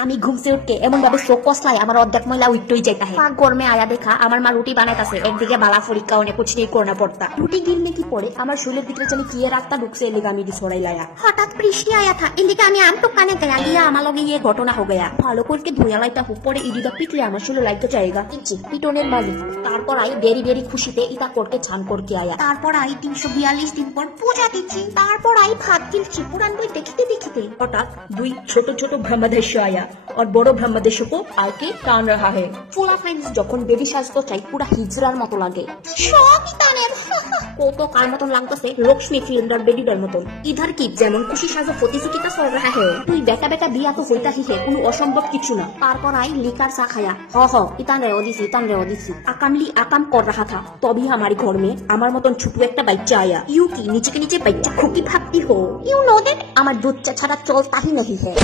আমি ঘুমছে উঠকে এমন ভাবে চোখ কসলাই আমার অর্ধেক ময়লা উঠতেই যাইতা है গরমে আয়া দেখা আমার মা রুটি বানাইতাছে একদিকে বালা পরীক্ষা অনেক কুछ नहीं করনা পড়তা রুটি গিলনে কি পড়ে আমার শরীরের ভিতরে জানি কি রাখতা ঢুকছে এলিগা আমি দিছড়াই লায়া হঠাৎ বৃষ্টি আয়া था এলিগা আমি আম টুকানে গয়া লিয়া আমার লগে ये ঘটনা हो गया ভালো করে ধুইয়া লাইতা উপরে ইডিদা পিটলে আমার শরীরে লাইতে যায়গা ইচ্ছি পিটনের মালিক তারপর আই বেরি বেরি খুশিতে ইতা করতে ছান করকে আয়া তারপর আই 342 দিন পর পূজা দিচ্ছি তারপর আই ভাত গিলছি পুরান বই দেখিতে দেখিতে হঠাৎ দুই ছোট ছোট ব্রহ্মদেশ आया और बड़ो ब्रह्मदेश को आके कान रहा है फुला फ्रेंड्स যখন বেবি সাজতো চাই পুরা হিজরার মতো লাগে শয়তানের কত কার মতন লাগতেছে লক্ষ্মী ফিল্মটার বেবিটার মতন ইধার কি যেমন খুশি সাজো প্রতিযোগিতা চল रहा है তুই বেটা বেটা বিয়া তো হইতা হিহে কোনো অসম্ভব কিছু না তারপর আই লিকার চা খায়া ইতান রে ওদিছি আকামলি আকাম कर रहा था तभी हमारे घर में আমার মতন ছোট একটা বাচ্চা आया यू की नीचे के नीचे बच्चा खुकी भागती हो यू नो दैट আমার দুধ ছাড়া চলতা ही नहीं है